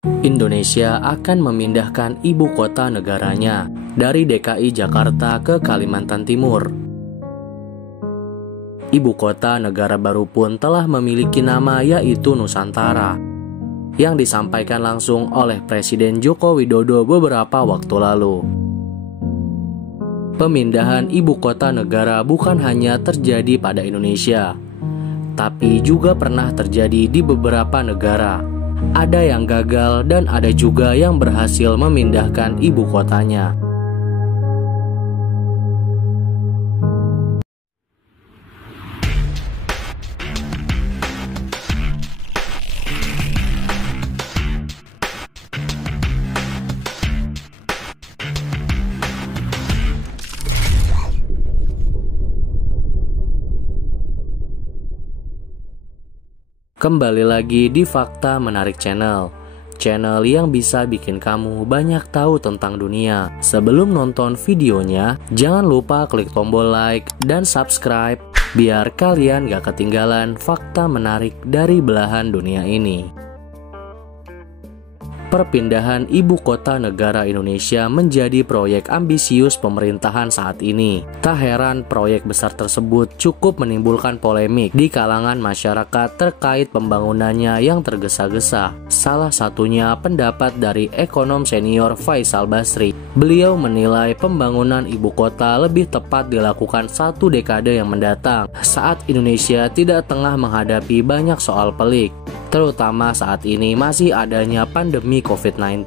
Indonesia akan memindahkan ibu kota negaranya dari DKI Jakarta ke Kalimantan Timur. Ibu kota negara baru pun telah memiliki nama, yaitu Nusantara, yang disampaikan langsung oleh Presiden Joko Widodo beberapa waktu lalu. Pemindahan ibu kota negara bukan hanya terjadi pada Indonesia, tapi juga pernah terjadi di beberapa negara. Ada yang gagal dan ada juga yang berhasil memindahkan ibu kotanya. Kembali lagi di Fakta Menarik Channel yang bisa bikin kamu banyak tahu tentang dunia. Sebelum nonton videonya, jangan lupa klik tombol like dan subscribe biar kalian gak ketinggalan fakta menarik dari belahan dunia ini. Perpindahan ibu kota negara Indonesia menjadi proyek ambisius pemerintahan saat ini. Tak heran proyek besar tersebut cukup menimbulkan polemik di kalangan masyarakat terkait pembangunannya yang tergesa-gesa. Salah satunya pendapat dari ekonom senior Faisal Basri. Beliau menilai pembangunan ibu kota lebih tepat dilakukan 1 dekade yang mendatang saat Indonesia tidak tengah menghadapi banyak soal pelik, terutama saat ini masih adanya pandemi COVID-19.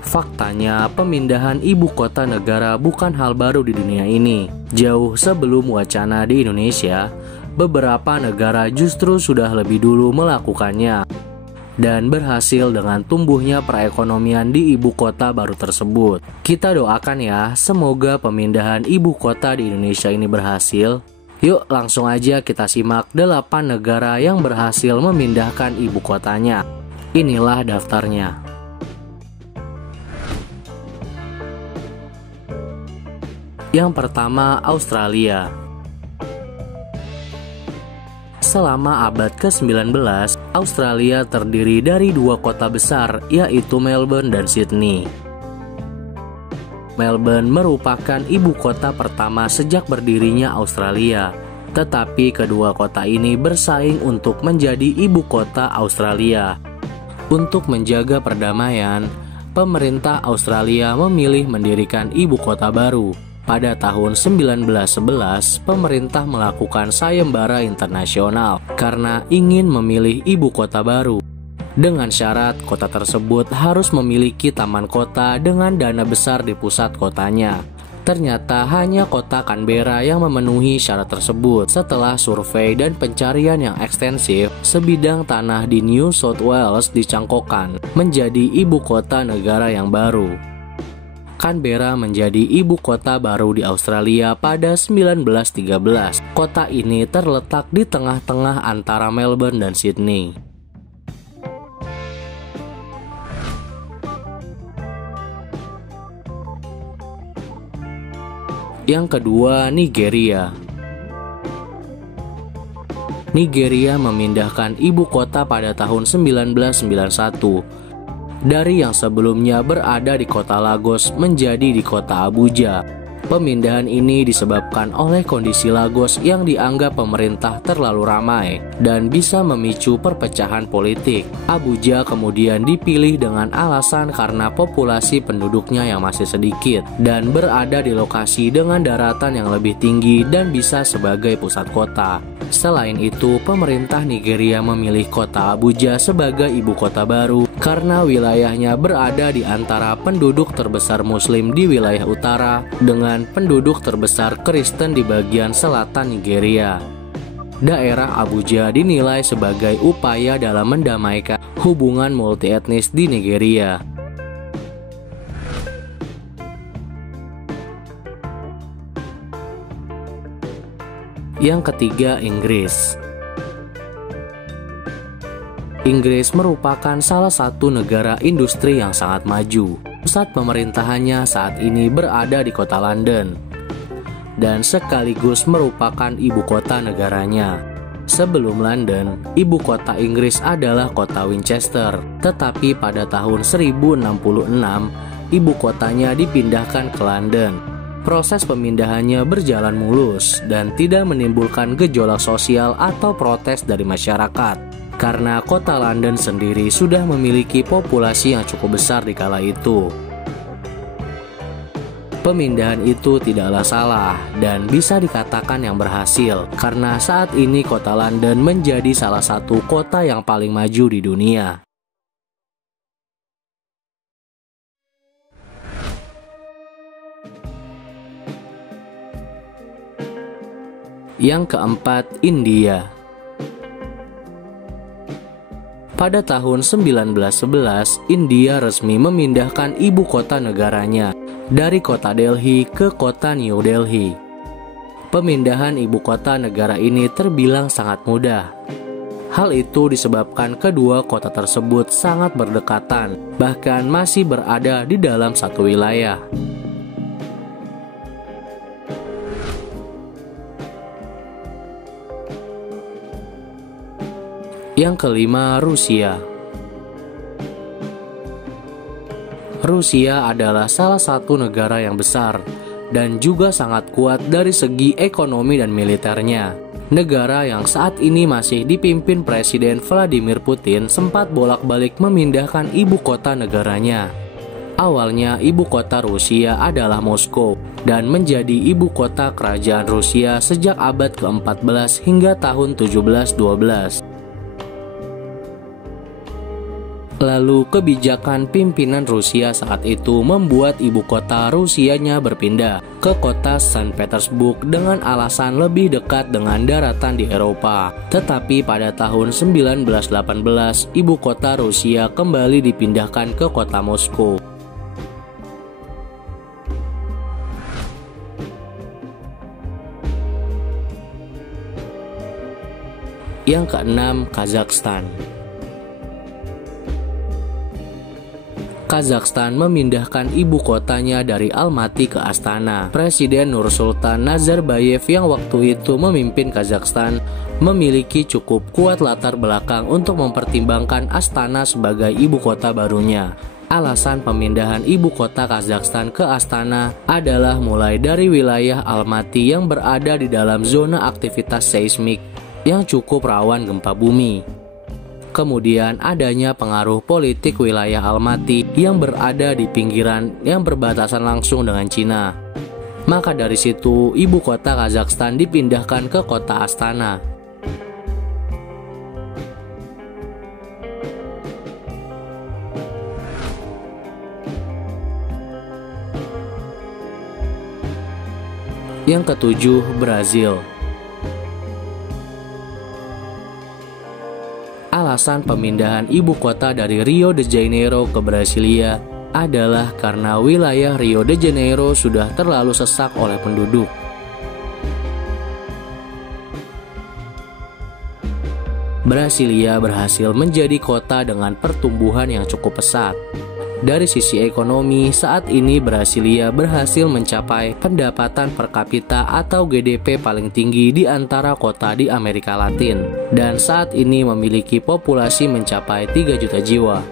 Faktanya, pemindahan ibu kota negara bukan hal baru di dunia ini. Jauh sebelum wacana di Indonesia, beberapa negara justru sudah lebih dulu melakukannya dan berhasil dengan tumbuhnya perekonomian di ibu kota baru tersebut. Kita doakan ya, semoga pemindahan ibu kota di Indonesia ini berhasil. Yuk langsung aja kita simak 8 negara yang berhasil memindahkan ibu kotanya. Inilah daftarnya. Yang pertama, Australia. Selama abad ke-19, Australia terdiri dari 2 kota besar, yaitu Melbourne dan Sydney. Melbourne merupakan ibu kota pertama sejak berdirinya Australia, tetapi kedua kota ini bersaing untuk menjadi ibu kota Australia. Untuk menjaga perdamaian, pemerintah Australia memilih mendirikan ibu kota baru. Pada tahun 1911, pemerintah melakukan sayembara internasional karena ingin memilih ibu kota baru. Dengan syarat kota tersebut harus memiliki taman kota dengan dana besar di pusat kotanya. Ternyata hanya kota Canberra yang memenuhi syarat tersebut. Setelah survei dan pencarian yang ekstensif, sebidang tanah di New South Wales dicangkokkan menjadi ibu kota negara yang baru. Canberra menjadi ibu kota baru di Australia pada 1913. Kota ini terletak di tengah-tengah antara Melbourne dan Sydney. Yang kedua, Nigeria. Nigeria memindahkan ibu kota pada tahun 1991 dari yang sebelumnya berada di kota Lagos menjadi di kota Abuja. Pemindahan ini disebabkan oleh kondisi Lagos yang dianggap pemerintah terlalu ramai dan bisa memicu perpecahan politik. Abuja kemudian dipilih dengan alasan karena populasi penduduknya yang masih sedikit dan berada di lokasi dengan daratan yang lebih tinggi dan bisa sebagai pusat kota. Selain itu, pemerintah Nigeria memilih kota Abuja sebagai ibu kota baru karena wilayahnya berada di antara penduduk terbesar Muslim di wilayah utara dengan penduduk terbesar Kristen di bagian selatan Nigeria. Daerah Abuja dinilai sebagai upaya dalam mendamaikan hubungan multietnis di Nigeria. Yang ketiga, Inggris. Inggris merupakan salah satu negara industri yang sangat maju. Pusat pemerintahannya saat ini berada di kota London dan sekaligus merupakan ibu kota negaranya. Sebelum London, ibu kota Inggris adalah kota Winchester, tetapi pada tahun 1066, ibu kotanya dipindahkan ke London. Proses pemindahannya berjalan mulus dan tidak menimbulkan gejolak sosial atau protes dari masyarakat, karena kota London sendiri sudah memiliki populasi yang cukup besar di kala itu. Pemindahan itu tidaklah salah dan bisa dikatakan yang berhasil, karena saat ini kota London menjadi salah satu kota yang paling maju di dunia. Yang keempat, India. Pada tahun 1911, India resmi memindahkan ibu kota negaranya dari kota Delhi ke kota New Delhi. Pemindahan ibu kota negara ini terbilang sangat mudah. Hal itu disebabkan kedua kota tersebut sangat berdekatan, bahkan masih berada di dalam satu wilayah. Yang kelima, Rusia. Rusia adalah salah satu negara yang besar dan juga sangat kuat dari segi ekonomi dan militernya. Negara yang saat ini masih dipimpin Presiden Vladimir Putin sempat bolak-balik memindahkan ibu kota negaranya. Awalnya ibu kota Rusia adalah Moskow dan menjadi ibu kota kerajaan Rusia sejak abad ke-14 hingga tahun 1712. Lalu kebijakan pimpinan Rusia saat itu membuat ibu kota Rusianya berpindah ke kota Saint Petersburg dengan alasan lebih dekat dengan daratan di Eropa. Tetapi pada tahun 1918, ibu kota Rusia kembali dipindahkan ke kota Moskow. Yang keenam, Kazakhstan. Kazakhstan memindahkan ibu kotanya dari Almaty ke Astana. Presiden Nursultan Nazarbayev yang waktu itu memimpin Kazakhstan memiliki cukup kuat latar belakang untuk mempertimbangkan Astana sebagai ibu kota barunya. Alasan pemindahan ibu kota Kazakhstan ke Astana adalah mulai dari wilayah Almaty yang berada di dalam zona aktivitas seismik yang cukup rawan gempa bumi. Kemudian adanya pengaruh politik wilayah Almaty yang berada di pinggiran yang berbatasan langsung dengan Cina. Maka dari situ ibu kota Kazakhstan dipindahkan ke kota Astana. Yang ketujuh, Brazil. Alasan pemindahan ibu kota dari Rio de Janeiro ke Brasilia adalah karena wilayah Rio de Janeiro sudah terlalu sesak oleh penduduk. Brasilia berhasil menjadi kota dengan pertumbuhan yang cukup pesat. Dari sisi ekonomi, saat ini Brasilia berhasil mencapai pendapatan per kapita atau GDP paling tinggi di antara kota di Amerika Latin, dan saat ini memiliki populasi mencapai 3 juta jiwa.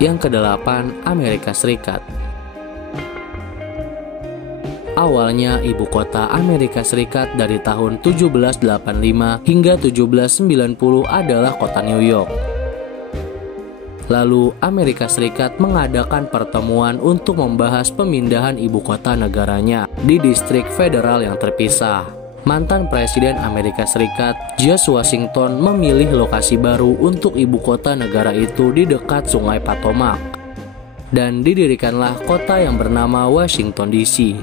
Yang kedelapan, Amerika Serikat. Awalnya ibu kota Amerika Serikat dari tahun 1785 hingga 1790 adalah kota New York. Lalu Amerika Serikat mengadakan pertemuan untuk membahas pemindahan ibu kota negaranya di distrik federal yang terpisah. Mantan Presiden Amerika Serikat George Washington memilih lokasi baru untuk ibu kota negara itu di dekat Sungai Potomac, dan didirikanlah kota yang bernama Washington DC.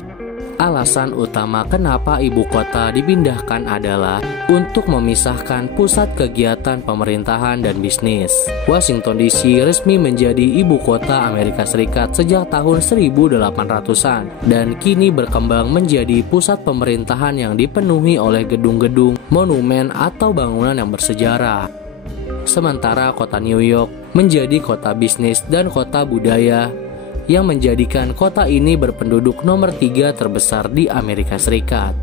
Alasan utama kenapa ibu kota dipindahkan adalah untuk memisahkan pusat kegiatan pemerintahan dan bisnis. Washington DC resmi menjadi ibu kota Amerika Serikat sejak tahun 1800-an dan kini berkembang menjadi pusat pemerintahan yang dipenuhi oleh gedung-gedung, monumen atau bangunan yang bersejarah. Sementara kota New York menjadi kota bisnis dan kota budaya yang menjadikan kota ini berpenduduk nomor 3 terbesar di Amerika Serikat.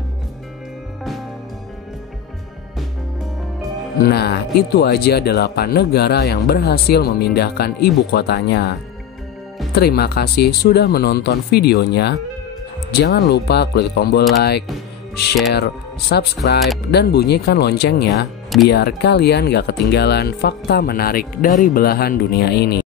Nah, itu aja 8 negara yang berhasil memindahkan ibu kotanya. Terima kasih sudah menonton videonya. Jangan lupa klik tombol like, share, subscribe, dan bunyikan loncengnya biar kalian gak ketinggalan fakta menarik dari belahan dunia ini.